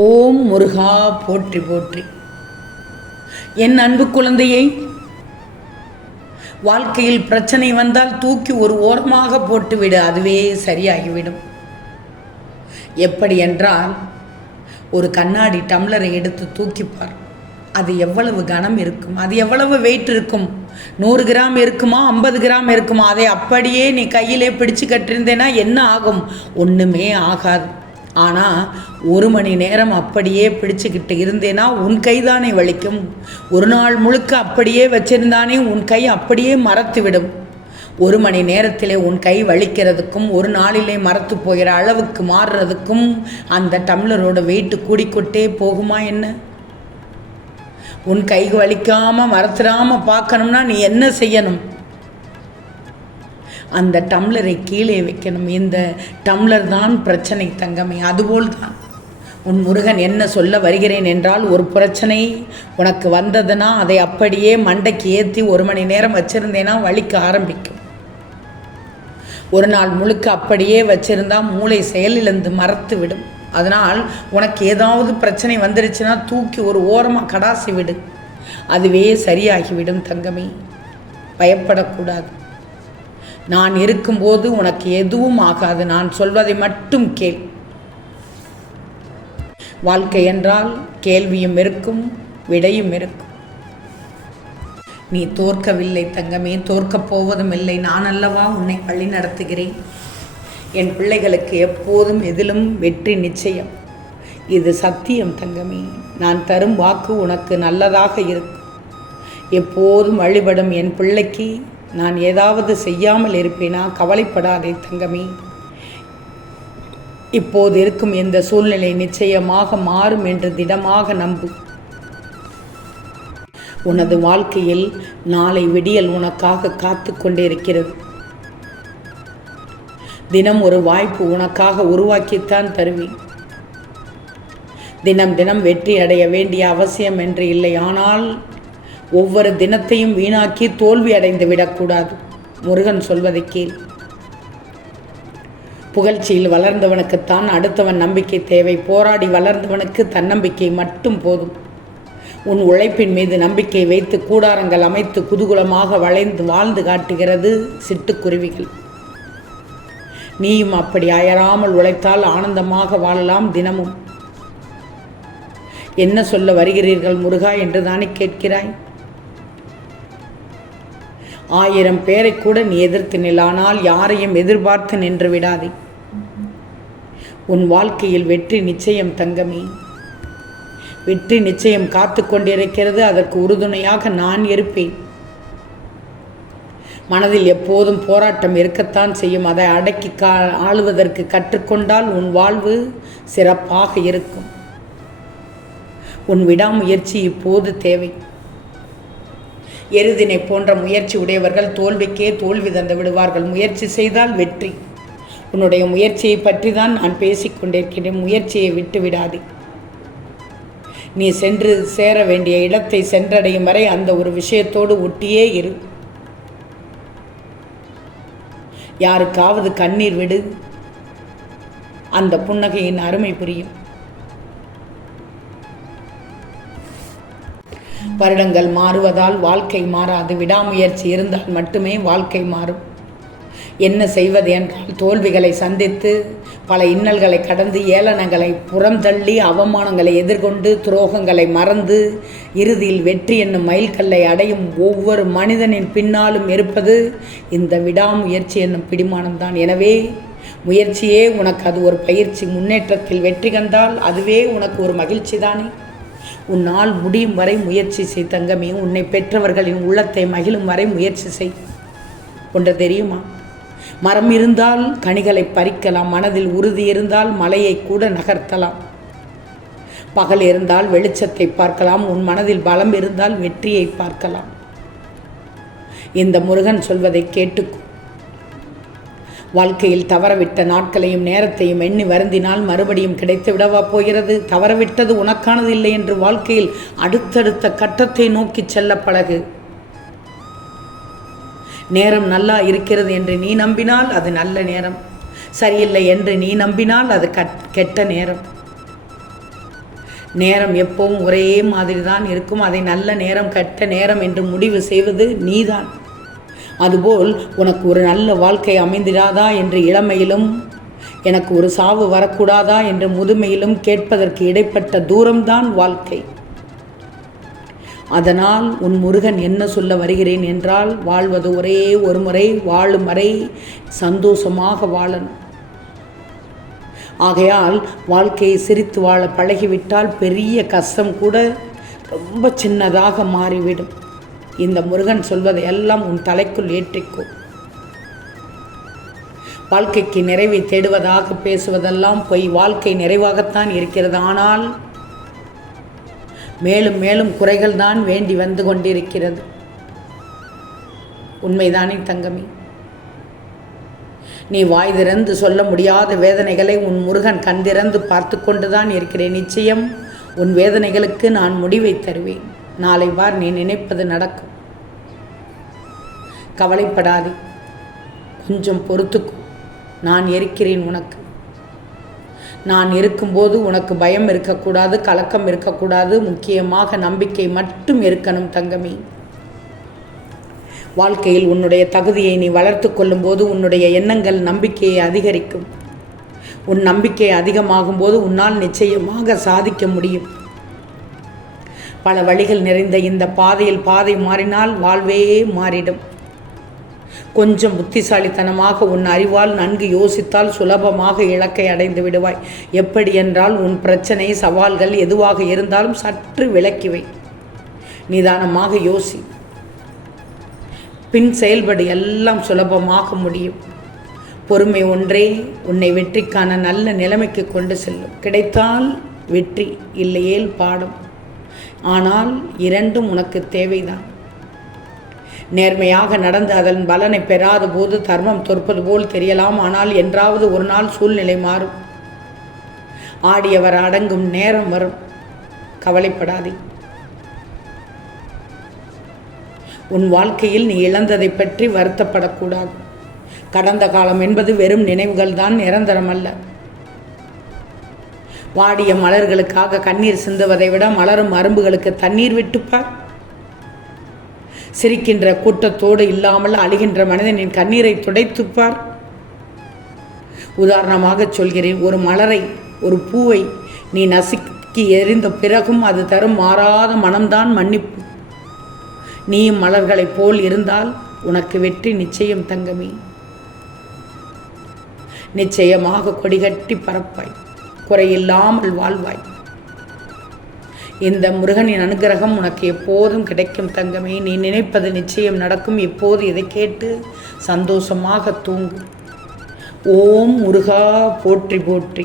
ஓம் முருகா போற்றி போற்றி. என் அன்பு குழந்தையை வாழ்க்கையில் பிரச்சனை வந்தால் தூக்கி ஒரு ஓரமாக போட்டுவிடு அதுவே சரியாகிவிடும். எப்படி என்றால் ஒரு கண்ணாடி டம்ளரை எடுத்து தூக்கிப்பார் அது எவ்வளவு கனம் இருக்கும் அது எவ்வளவு வெயிட் இருக்கும்? நூறு கிராம் இருக்குமா ஐம்பது கிராம் இருக்குமா? அதை அப்படியே நீ கையிலே பிடிச்சு கட்டிருந்தேன்னா என்ன ஆகும்? ஒன்றுமே ஆகாது. ஆனால் ஒரு மணி நேரம் அப்படியே பிடிச்சுக்கிட்டு இருந்தேனா உன் கைதானே வலிக்கும். ஒரு நாள் முழுக்க அப்படியே வச்சிருந்தானே உன் கை அப்படியே மறத்து விடும் ஒரு மணி நேரத்திலே உன் கை வலிக்கிறதுக்கும் ஒரு நாளிலே மறத்து போகிற அளவுக்கு மாறுறதுக்கும் அந்த டம்ளரோட வெயிட்டு கூடிக்கொட்டே போகுமா என்ன? உன் கை வலிக்காமல் மறத்துடாமல் பார்க்கணும்னா நீ என்ன செய்யணும்? அந்த டம்ளரை கீழே வைக்கணும். இந்த டம்ளர் தான் பிரச்சனை தங்கமே. அதுபோல் தான் உன் முருகன் என்ன சொல்ல வருகிறேன் என்றால் ஒரு பிரச்சனை உனக்கு வந்ததுன்னா அதை அப்படியே மண்டைக்கு ஏற்றி ஒரு மணி நேரம் வச்சுருந்தேன்னா வலிக்க ஆரம்பிக்கும். ஒரு நாள் முழுக்க அப்படியே வச்சிருந்தா மூளை செயலிழந்து மறத்து விடும் அதனால் உனக்கு ஏதாவது பிரச்சனை வந்துருச்சுன்னா தூக்கி ஒரு ஓரமாக கடாசி விடு. அதுவே சரியாகிவிடும் தங்கமே. பயப்படக்கூடாது. நான் இருக்கும்போது உனக்கு எதுவும் ஆகாது. நான் சொல்வதை மட்டும் கேள். வாழ்க்கை என்றால் கேள்வியும் இருக்கும் விடையும் இருக்கும். நீ தோற்கவில்லை தங்கமே தோற்கப் போவதும் இல்லை. நான் அல்லவா உன்னை வழி நடத்துகிறேன்? என் பிள்ளைகளுக்கு எப்போதும் எதிலும் வெற்றி நிச்சயம். இது சத்தியம் தங்கமே. நான் தரும் வாக்கு உனக்கு நல்லதாக இருக்கும். எப்போதும் வழிபடும் என் பிள்ளைக்கு நான் ஏதாவது செய்யாமல் இருப்பேனா? கவலைப்படாதே தங்கமே. இப்போது இருக்கும் இந்த சூழ்நிலை நிச்சயமாக மாறும் என்று திடமாக நம்பு. உனது வாழ்க்கையில் நாளை விடியல் உனக்காக காத்து கொண்டிருக்கிறது. தினம் ஒரு வாய்ப்பு உனக்காக உருவாக்கித்தான் தருவேன். தினம் தினம் வெற்றி அடைய வேண்டிய அவசியம் என்று இல்லை. ஆனால் ஒவ்வொரு தினத்தையும் வீணாக்கி தோல்வி அடைந்து விடக்கூடாது. முருகன் சொல்வதை கேள். புகழ்ச்சியில் வளர்ந்தவனுக்குத்தான் அடுத்தவன் நம்பிக்கை தேவை. போராடி வளர்ந்தவனுக்கு தன்னம்பிக்கை மட்டும் போதும். உன் உழைப்பின் மீது நம்பிக்கை வைத்து கூடாரங்கள் அமைத்து குதூகுலமாக வளைந்து வாழ்ந்து காட்டுகிறது சிட்டுக்குருவிகள். நீயும் அப்படி அயராமல் உழைத்தால் ஆனந்தமாக வாழலாம் தினமும். என்ன சொல்ல வருகிறீர்கள் முருகா என்று தானே கேட்கிறாய்? ஆயிரம் பேரை கூட நீ எதிர்த்து நிலானால் யாரையும் எதிர்பார்த்து நின்று விடாதே. உன் வாழ்க்கையில் வெற்றி நிச்சயம் தங்கமே. வெற்றி நிச்சயம் காத்து கொண்டிருக்கிறது அதற்கு உறுதுணையாக நான் இருப்பேன். மனதில் எப்போதும் போராட்டம் இருக்கத்தான் செய்யும் அதை அடக்கி கா ஆளுவதற்கு கற்றுக்கொண்டால் உன் வாழ்வு சிறப்பாக இருக்கும். உன் விடாமுயற்சி இப்போது தேவை. எருதினை போன்ற முயற்சி உடையவர்கள் தோல்விக்கே தோல்வி தந்து விடுவார்கள். முயற்சி செய்தால் வெற்றி. உன்னுடைய முயற்சியை பற்றி தான் நான் பேசிக்கொண்டிருக்கிறேன் முயற்சியை விட்டு விடாதே. நீ சென்று சேர வேண்டிய இடத்தை சென்றடையும் வரை அந்த ஒரு விஷயத்தோடு ஒட்டியே இரு. யாருக்காவது கண்ணீர் விடு. அந்த புன்னகையின் அருமை புரியும். வருடங்கள் மாறுவதால் வாழ்க்கை மாறாது. விடாமுயற்சி இருந்தால் மட்டுமே வாழ்க்கை மாறும். என்ன செய்வது என்றால் தோல்விகளை சந்தித்து பல இன்னல்களை கடந்து ஏளனங்களை புறந்தள்ளி அவமானங்களை எதிர்கொண்டு துரோகங்களை மறந்து இறுதியில் வெற்றி என்னும் மைல்கல்லை அடையும் ஒவ்வொரு மனிதனின் பின்னாலும் இருப்பது இந்த விடாமுயற்சி என்னும் பிடிமானம்தான் எனவே முயற்சியே உனக்கு அது ஒரு பயிற்சி. முன்னேற்றத்தில் வெற்றி கண்டால் அதுவே உனக்கு ஒரு மகிழ்ச்சி தானே? உன்னால் முடியும் வரை முயற்சி செய் தங்கமே. உன்னை பெற்றவர்களின் உள்ளத்தை மகிழும் வரை முயற்சி செய். ஒன்று தெரியுமா? மரம் இருந்தால் கனிகளை பறிக்கலாம். மனதில் உறுதி இருந்தால் மலையை கூட நகர்த்தலாம். பகல் இருந்தால் வெளிச்சத்தை பார்க்கலாம். உன் மனதில் பலம் இருந்தால் வெற்றியை பார்க்கலாம். இந்த முருகன் சொல்வதை கேட்டுக்கோ வாழ்க்கையில் தவறவிட்ட நாட்களையும் நேரத்தையும் எண்ணி வருந்தினால் மறுபடியும் கிடைத்து விடவா போகிறது? தவறவிட்டது உனக்கானது இல்லை என்று வாழ்க்கையில் அடுத்தடுத்த கட்டத்தை நோக்கி செல்ல பழகு. நேரம் நல்லா இருக்கிறது என்று நீ நம்பினால் அது நல்ல நேரம். சரியில்லை என்று நீ நம்பினால் அது கட் கெட்ட நேரம். நேரம் எப்பவும் ஒரே மாதிரி தான் இருக்கும். அதை நல்ல நேரம் கெட்ட நேரம் என்று முடிவு செய்வது நீதான். அதுபோல் உனக்கு ஒரு நல்ல வாழ்க்கை அமைந்திராதா என்று இளமையிலும் எனக்கு ஒரு சாவு வரக்கூடாதா என்று முதுமையிலும் கேட்பதற்கு இடைப்பட்ட தூரம்தான் வாழ்க்கை. அதனால் உன் முருகன் என்ன சொல்ல வருகிறேன் என்றால் வாழ்வது ஒரே ஒரு முறை வாழும் வரை சந்தோஷமாக வாழணும். ஆகையால் வாழ்க்கையை சிரித்து வாழ பழகிவிட்டால் பெரிய கஷ்டம் கூட ரொம்ப சின்னதாக மாறிவிடும். இந்த முருகன் சொல்வதை எல்லாம் உன் தலைக்குள் ஏற்றிக்கோ. வாழ்க்கைக்கு நிறைவை தேடுவதாக பேசுவதெல்லாம் பொய். வாழ்க்கை நிறைவாகத்தான் இருக்கிறது. ஆனால் மேலும் மேலும் குறைகள் தான் வேண்டி வந்து கொண்டிருக்கிறது. உண்மைதானே தங்கமி? நீ வாய் திறந்து சொல்ல முடியாத வேதனைகளை உன் முருகன் கண் திறந்து பார்த்து கொண்டுதான் இருக்கிறேன். நிச்சயம் உன் வேதனைகளுக்கு நான் முடிவை தருவேன். நாளை வார் நீ நினைப்பது நடக்கும். கவலைப்படாதே. கொஞ்சம் பொறுத்துக்கும் நான் இருக்கிறேன் உனக்கு. நான் இருக்கும்போது உனக்கு பயம் இருக்கக்கூடாது கலக்கம் இருக்கக்கூடாது முக்கியமாக நம்பிக்கை மட்டும் இருக்கணும் தங்கமே. வாழ்க்கையில் உன்னுடைய தகுதியை நீ வளர்த்து கொள்ளும்போது உன்னுடைய எண்ணங்கள் நம்பிக்கையை அதிகரிக்கும். உன் நம்பிக்கை அதிகமாகும் போது உன்னால் நிச்சயமாக சாதிக்க முடியும். பல வழிகள் நிறைந்த இந்த பாதையில் பாதை மாறினால் வாழ்வே மாறிடும். கொஞ்சம் புத்திசாலித்தனமாக உன் அறிவால் நன்கு யோசித்தால் சுலபமாக இலக்கை அடைந்து விடுவாய். எப்படி என்றால் உன் பிரச்சனை சவால்கள் எதுவாக இருந்தாலும் சற்று விளக்கிவை நிதானமாக யோசி. பின் செயல்படு எல்லாம் சுலபமாக முடியும். பொறுமை ஒன்றே உன்னை வெற்றிக்கான நல்ல நிலைமைக்கு கொண்டு செல்லும். கிடைத்தால் வெற்றி இல்லையேல் பாடும். ஆனால் இரண்டும் உனக்கு தேவைதான். நேர்மையாக நடந்து அதன் பலனை பெறாத போது தர்மம் தொற்பது போல் தெரியலாம். ஆனால் என்றாவது ஒரு நாள் சூழ்நிலை மாறும். ஆடியவர் அடங்கும் நேரம் வரும். கவலைப்படாதே. உன் வாழ்க்கையில் நீ இழந்ததை பற்றி வருத்தப்படக்கூடாது. கடந்த காலம் என்பது வெறும் நினைவுகள் தான் நிரந்தரம் அல்ல வாடிய மலர்களுக்காக கண்ணீர் சிந்துவதை விட மலரும் அரும்புகளுக்கு தண்ணீர் விட்டுப்பார். சிரிக்கின்ற கூட்டத்தோடு இல்லாமல் அழுகின்ற மனிதனின் கண்ணீரை துடைத்துப்பார். உதாரணமாக சொல்கிறேன் ஒரு மலரை ஒரு பூவை நீ நசுக்கி எரிந்த பிறகும் அது தரும் மாறாத மனம்தான் மன்னிப்பு. நீ மலர்களைப் போல் இருந்தால் உனக்கு வெற்றி நிச்சயம் தங்கமே. நிச்சயமாக கொடிகட்டி பரப்பாய். குறையில்லாமல் வாழ்வாய். இந்த முருகனின் அனுகிரகம் உனக்கு எப்போதும் கிடைக்கும் தங்கமே. நீ நினைப்பது நிச்சயம் நடக்கும். இப்போது இதை கேட்டு சந்தோஷமாக தூங்கு. ஓம் முருகா போற்றி போற்றி.